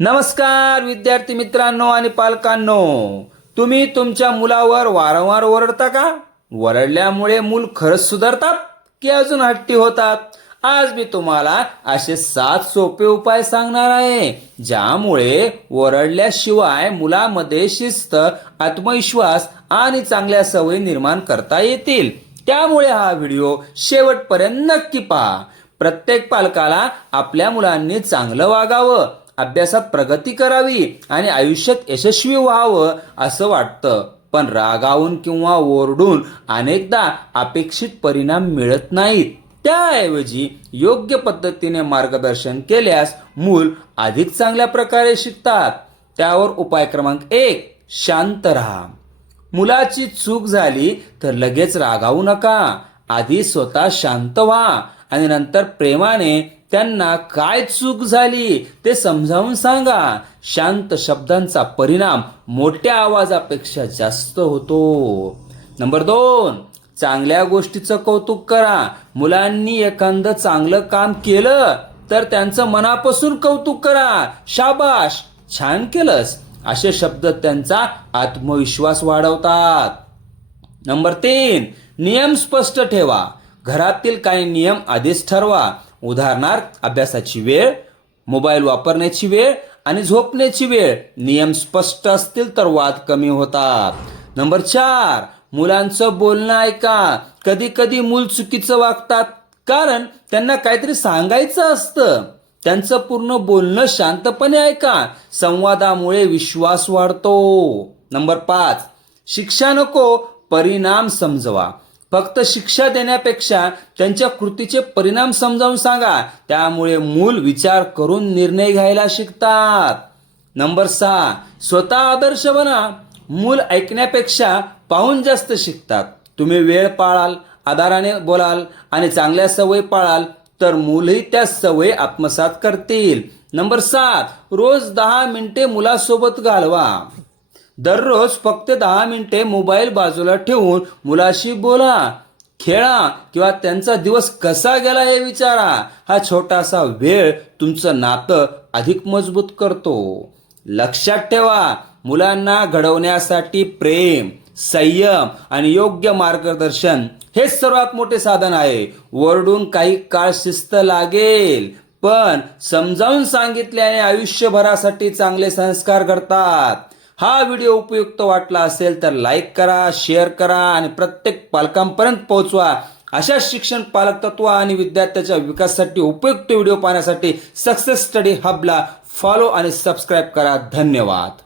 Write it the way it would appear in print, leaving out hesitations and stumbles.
नमस्कार विद्यार्थी मित्रांनो आणि पालकांनो, तुम्ही तुमच्या मुलावर वारंवार ओरडता का? ओरडल्यामुळे मूल खरंच सुधारतात की अजून हट्टी होतात? आज मी तुम्हाला असे 7 सोपे उपाय सांगणार आहे ज्यामुळे ओरडल्याशिवाय मुलामध्ये शिस्त, आत्मविश्वास आणि चांगल्या सवयी निर्माण करता येतील. त्यामुळे हा व्हिडिओ शेवटपर्यंत नक्की पहा. प्रत्येक पालकाला आपल्या मुलांनी चांगलं वागावं, अभ्यासात प्रगती करावी आणि आयुष्यात यशस्वी व्हावं असं वाटतं. पण रागावून किंवा ओरडून अनेकदा अपेक्षित परिणाम मिळत नाहीत. त्याऐवजी योग्य पद्धतीने मार्गदर्शन केल्यास मूल अधिक चांगल्या प्रकारे शिकतात. त्यावर उपाय क्रमांक 1, शांत राहा. मुलाची चूक झाली तर लगेच रागावू नका. आधी स्वतः शांत व्हा आणि नंतर प्रेमाने त्यांना काय चूक झाली ते समजावून सांगा. शांत शब्दांचा परिणाम मोठ्या आवाजापेक्षा जास्त होतो. नंबर 2, चांगल्या गोष्टीचं कौतुक करा. मुलांनी एखादं चांगलं काम केलं तर त्यांचं मनापासून कौतुक करा. शाबाश, छान केलंस, असे शब्द त्यांचा आत्मविश्वास वाढवतात. नंबर 3, नियम स्पष्ट ठेवा. घरातील काही नियम आधीच ठरवा. उदाहरणार्थ, अभ्यासाची वेळ, मोबाईल वापरण्याची वेळ आणि झोपण्याची वेळ. नियम स्पष्ट असतील तर वाद कमी होतात. नंबर 4, मुलांचं बोलणं ऐका. कधी कधी मूल चुकीचं वागतात कारण त्यांना काहीतरी सांगायचं असतं. त्यांचं पूर्ण बोलणं शांतपणे ऐका. संवादामुळे विश्वास वाढतो. नंबर 5, शिक्षा नको, परिणाम समजवा. फक्त शिक्षा देण्यापेक्षा त्यांच्या कृतीचे परिणाम समजावून सांगा. त्यामुळे मूल विचार करून निर्णय घ्यायला शिकतात. नंबर 6, स्वतः आदर्श बना. मूल ऐकण्यापेक्षा पाहून जास्त शिकतात. तुम्ही वेळ पाळाल, आदराने बोलाल आणि चांगल्या सवयी पाळाल तर मूलही त्या सवयी आत्मसात करतील. नंबर 7, रोज 10 मिनिटे मुलासोबत घालवा. दररोज फक्त 10 मिनिटे मोबाईल बाजूला ठेवून मुलाशी बोला, खेळा किंवा त्यांचा दिवस कसा गेला हे विचारा. हा छोटासा वेळ तुमचं नातं अधिक मजबूत करतो. लक्षात ठेवा, मुलांना घडवण्यासाठी प्रेम, संयम आणि योग्य मार्गदर्शन हेच सर्वात मोठे साधन आहे. ओरडून काही काळ शिस्त लागेल, पण समजावून सांगितल्याने आयुष्यभरासाठी चांगले संस्कार घडतात. हा व्हिडिओ उपयुक्त वाटला असेल तर लाईक करा, शेअर करा आणि प्रत्येक पालकांपर्यंत पोहोचवा. अशा शिक्षण, पालक तत्व आणि विद्यार्थ्याच्या विकासासाठी उपयुक्त व्हिडिओ पाहण्यासाठी सक्सेस स्टडी हबला फॉलो आणि सबस्क्राईब करा. धन्यवाद.